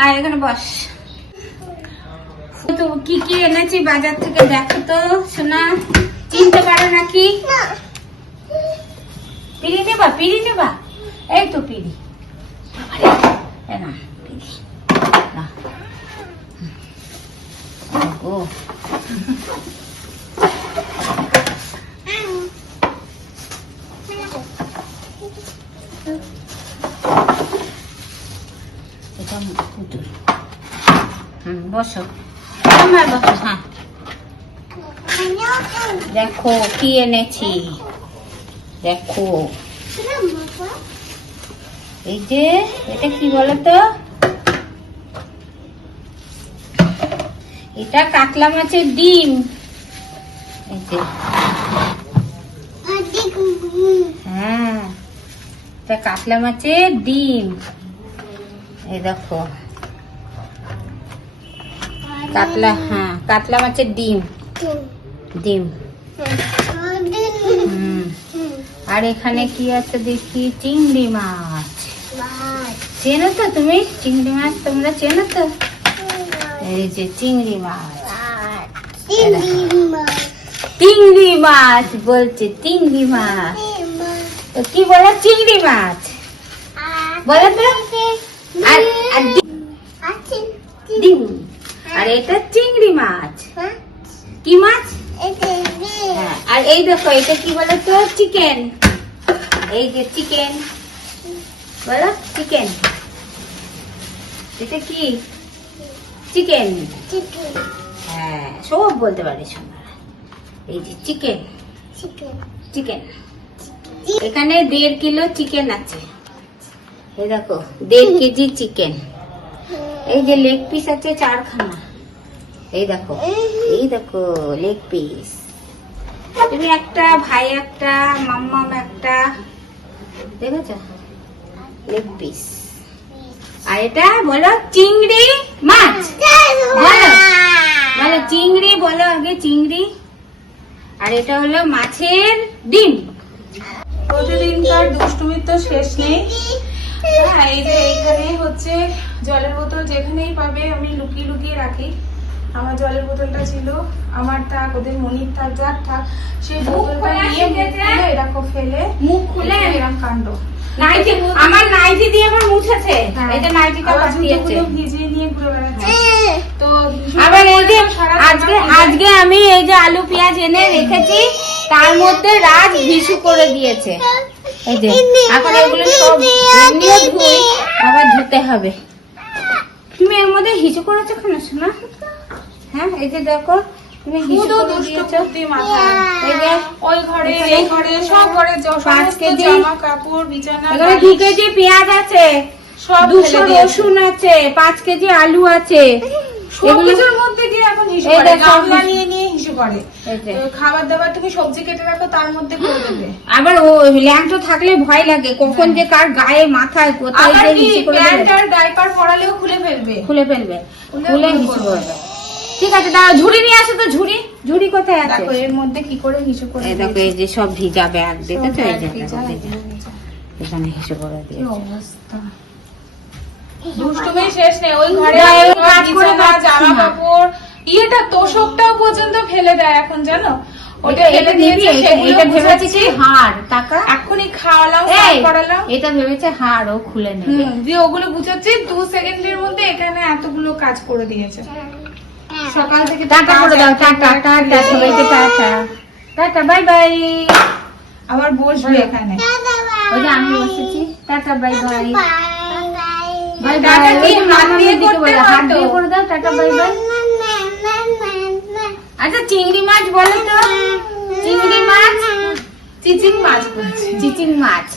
আর এখানে বস। তো কি কি এনেছি বাজার থেকে দেখো তো সোনা, চিনতে পারো নাকি? পিড়ি নেবা, পিড়ি নেবা, এই তো পিড়ি। ও বসো, বসো। হ্যাঁ দেখো কি এনেছি, দেখো এই যে এটা কি বলতো, এটা কাতলা মাছের ডিম। এই যে হ্যাঁ, এটা কাতলা মাছের ডিম। এই দেখো কাতলা, হ্যাঁ কাতলা মাছের ডিম, ডিম। আর এখানে কি আছে দেখি, চিংড়ি মাছ। চেনো তো তুমি চিংড়ি মাছ? তোমরা চেনো তো? এই যে চিংড়ি মাছ, চিংড়ি মাছ বলছে, চিংড়ি মাছ। তো কি বলে চিংড়ি মাছ বলে তো? আর ডিম। আর এটা চিংড়ি মাছ। কি মাছ? হ্যাঁ, আর এই দেখো এটা কি বলে তো, চিকেন। এই যে চিকেন বলো, চিকেন। এটা কি? চিকেন। হ্যাঁ সব বলতে পারিস। এই যে চিকেন, চিকেন। এখানে 1.5 কিলো চিকেন আছে। এই দেখো 1.5 কেজি চিকেন। এই যে লেগ পিস আছে 4খানা। এই দেখো, এই দেখো লেগ পিস। তুমি একটা, ভাই একটা, মাম্মাম একটা, দেখেছ লেগ পিস। আর এটা বলো চিংড়ি মাছ। বলো বলো চিংড়ি, বলো আগে চিংড়ি। আর এটা হলো মাছের ডিম। প্রতিদিনকার দুষ্টুমির তো শেষ নেই। হ্যাঁ, এই যে এখানে হচ্ছে জলের বোতল যেখানেই পাবে আমি লুকিয়ে লুকিয়ে রাখি। আমার জলের বোতলটা ছিল, আমার থাক, ওদের মনির থাক, যার থাক, সেই বোতলটা নিয়ে এরকম ফেলে মুখ খুলে এরকম কাণ্ড। নাইটি, আমার নাইটি দিয়ে আমার মুছেছে। এই যে নাইটিটা পাঠিয়েছে, ভিজিয়ে নিয়ে ঘুরে বেড়াচ্ছে। তো আবার এই যে আজকে আমি এই যে আলু পেঁয়াজ এনে রেখেছি, তার মধ্যে রাজ ভিসু করে দিয়েছে। এই যে এখন এগুলো সব এমনিও ধুই, আবার ধুতে হবে। তুমি এর মধ্যে হিসু করেছো কেন শোনা? হ্যাঁ এই যে দেখো তুমি হিসু করে দিয়েছো। এই যে ওই ঘরে এই ঘরে সব ঘরে 5 কেজি জামা কাপড় বিছানা, এখানে 2 কেজি পেঁয়াজ আছে, সব 200 রসুন আছে, 5 কেজি আলু আছে। সবকিছুর মধ্যে দিয়ে এখন হিসু করে, গামলা নিয়ে নিয়ে হিসু করে। খাবার দাবার তুমি সবজি কেটে রাখো, তার মধ্যে করে দেবে। আবার ও ল্যাংটো থাকলে ভয় লাগে, কখন যে কার গায়ে মাথায় কোথায় যে হিসু করে দেবে। প্যান্ট আর ডাইপার পরালেও খুলে ফেলবে, খুলে ফেলবে, খুলে হিসু করবে। ঠিক আছে, দাও ঝুড়ি নিয়ে আসো তো। ঝুড়ি, ঝুড়ি কোথায় আছে? দেখো এর মধ্যে কি করে হিসু করে। এই দেখো এই যে সব ভিজা ব্যাগ, দেখেছো? এই যে এখানে হিসু করে কি দিয়েছে। অবস্থা, দুষ্টুমি শেষ নেই। ওই ঘরে কাজ করে জামা কাপড়, ইয়েটা তোষকটাও পর্যন্ত ফেলে দেয় এখন, জানো? ওটা এটা দিয়েছে, এটা ভেবেছে কি হাড় টাকা, এখনই খাওয়ালাম, স্নান করালাম। এটা ভেবেছে হাড়, ও খুলে নেবে। দিয়ে ওগুলো বুঝাচ্ছি 2 সেকেন্ডের মধ্যে এখানে এতগুলো কাজ করে দিয়েছে। সকাল থেকে টাটা করে দাও, টাটা টাটা, সবাইকে টাটা টাটা, বাই বাই। আবার বসবে এখানে। ওই যে আমি বসেছি, tata bye bye. Bye tata bye. কি হাত দিয়ে করতে হয়? হাত দিয়ে করে দাও, টাটা বাই বাই। আচ্ছা চিংড়ি মাছ বলো তো, চিংড়ি মাছ, চিচিং মাছ বলছে। চিচিং মাছ।